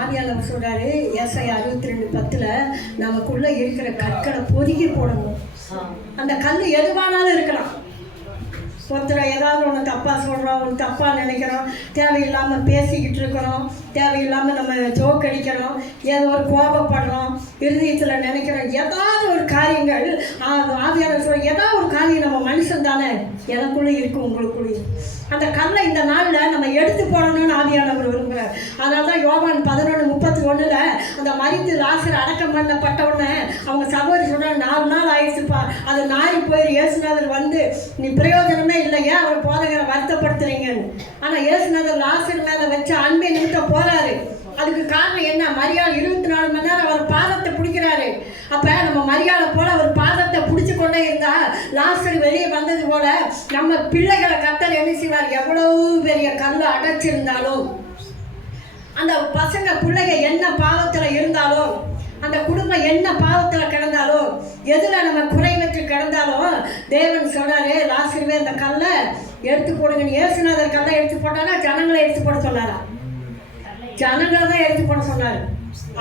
ஆவியானவர் சொல்றாரு ஏசாயா 62:10 நமக்குள்ள இருக்கிற கற்களை பொறுக்கி போடணும். அந்த கல் எதுவானாலும் இருக்கலாம். ஒருத்தரை ஏதாவது ஒன்று தப்பாக சொல்கிறோம், ஒன்று தப்பாக நினைக்கிறோம், தேவையில்லாமல் பேசிக்கிட்டு இருக்கிறோம், தேவையில்லாமல் நம்ம ஜோக் அடிக்கிறோம், ஏதோ ஒரு கோபப்படுறோம், இருதயத்தில் நினைக்கிறோம், ஏதாவது ஒரு காரியங்கள் ஆவியானவர் சொல்ற ஏதாவது ஒரு காரியம் நம்ம மனுஷன் தானே, எனக்குள்ளே இருக்கும் உங்களுக்குள்ளேயும். அந்த கல்லை இந்த நாளில் நம்ம எடுத்து போடணும்னு ஆவியானவர் விரும்புகிறார். அதனால தான் யோவான் 11:31 அந்த மரித்து லாசர் அடக்கம் பண்ணப்பட்ட உடனே அவங்க சகோதரி சொல்கிறாங்க, 4 நாள் ஆயிடுச்சுப்பா, அது நாரி போயிரு. இயேசுநாதர் வந்து நீ பிரயோஜனமே இல்லையா, அவர் போதகரை வருத்தப்படுத்துறீங்கன்னு. ஆனால் இயேசுநாதர் லாசர் மேலே வச்ச அன்பை நிமித்த போறாரு. அதுக்கு காரணம் என்ன? மரியாள் 24 மணி நேரம் அவர் பாதத்தை பிடிக்கிறாரு. அப்போ நம்ம மரியாதை போல அவர் பாதத்தை பிடிச்சி கொண்டே இருந்தா லாஸ்டர் வெளியே வந்தது போல நம்ம பிள்ளைகளை கர்த்தர் என்ன செய்வார்? எவ்வளவு பெரிய கல்லை அடைச்சிருந்தாலும், அந்த பசங்க பிள்ளைங்க என்ன பாவத்தில் இருந்தாலும், அந்த குடும்பம் என்ன பாவத்தில் கிடந்தாலும், எதில் நம்ம குறைவற்று கிடந்தாலும், தேவன் சொல்றாரு லாஸ்டர்வே இந்த கல்லை எடுத்து போடுங்க. இயேசுநாதர் கல்லை எடுத்து போட்டானா ஜனங்களை எடுத்து போட சொன்னாரா? ஜனங்களை தான் எடுத்து போட சொன்னார்.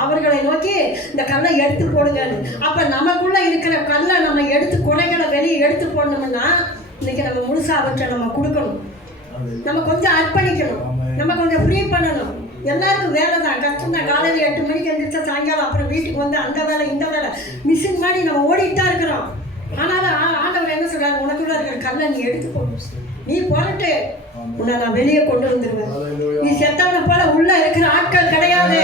அவர்களை நோக்கி இந்த கல்லை எடுத்து போடுங்க. அப்போ நமக்குள்ள இருக்கிற கல்லை நம்ம எடுத்து குறைகளை வெளியே எடுத்து போடணும்னா இன்னைக்கு நம்ம முழுசா அவற்றை நம்ம கொடுக்கணும். நம்ம கொஞ்சம் அர்ப்பணிக்கணும், நம்ம கொஞ்சம் ஃப்ரீ பண்ணணும். எல்லாருக்கும் வேலை தான், கஷ்டம் தான். காலையில் 8 மணிக்கு எழுந்திரிச்சா சாயங்காலம் அப்புறம் வீட்டுக்கு வந்து அந்த வேலை இந்த வேலை மிஷின் மாதிரி நம்ம ஓடிட்டு தான் இருக்கிறோம். ஆனாலும் ஆண்டவர் என்ன சொல்றாரு? உனக்குள்ள இருக்கிற கல்லை நீ எடுத்து போடணும். நீ போட்டு உன்னை நான் வெளியே கொண்டு வந்துடுவேன். நீ செத்தவனை போல உள்ள இருக்கிற ஆட்கள் கிடையாது.